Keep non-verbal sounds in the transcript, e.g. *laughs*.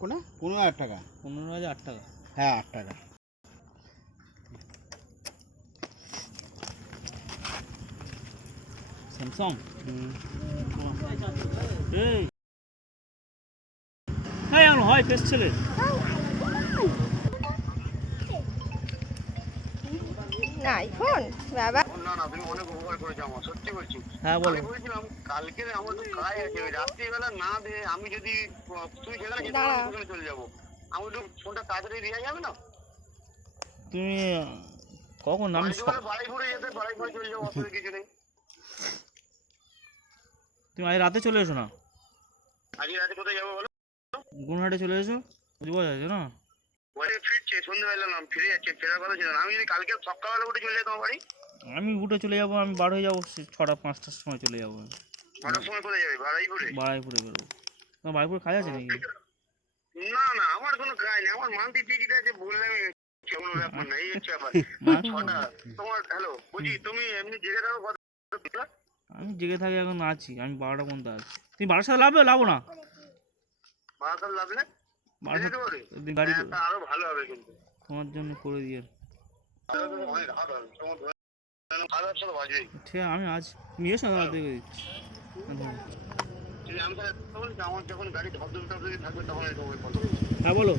কোনে? পনেরো হাজার টাকা। পনেরো হাজার আট টাকা। হ্যাঁ আট টাকা। স্যামসাং এই। হ্যাঁ আমার হয় ফেস ছেলে না আইফোন বাবা। না না তুমি অনেক উপকার করেছ আমার সত্যি বলছি। হ্যাঁ বলো। আমি বলছিলাম কালকে আমার তো কাজ আছে রাত্রিবেলা না দে আমি যদি তুই সেখানে যেতে দাঁড়া। চলে যাব। আমি একটু ফোনটা তাড়াতাড়ি দেওয়া যাবে না? তুমি কখন আমি যেতে চলে যাব অসুবিধা কিছু নেই। তুমি আজ রাতে চলে এসো না? আজকে রাতে কোথায় যাব বলো? গুনহাটে চলে এসো? বুঝতে যাচ্ছে না? ফিরছে সন্ধ্যাবেলা ফিরে যাচ্ছে ফেরার কথা ছিল না। আমি যদি কালকে সকালবেলা উঠে চলে যেতাম বাড়ি? আমি উঠে চলে যাব আমি বার হয়ে যাব ছটা পাঁচটার সময় চলে যাব। কটার সময় কোথায় যাবে? বাড়াইপুরে বাড়াইপুরে বেরোবো। তোমার বাড়িপুরে কাজ আছে নাকি? না না আমার কোনো কাজ নেই। আমার মান্থলি টিকিট আছে বললাম কোনো ব্যাপার না এই হচ্ছে ব্যাপার। *laughs* ছটা তোমার হ্যালো বুঝি তুমি এমনি জেগে থাকো কথা আমি জেগে থাকি এখন আছি আমি বারোটা পর্যন্ত আছি। তুমি বারোটার সাথে লাভবে লাভো না। বারাতাল লাগলে গাড়ি হ্যাঁ, আরও ভালো হবে কিন্তু। তোমার জন্য করে দিয়ে। বাজবেই ঠিক আমি আজ নিয়ে এসো না দেখে দিচ্ছি। আমার হ্যাঁ বলো।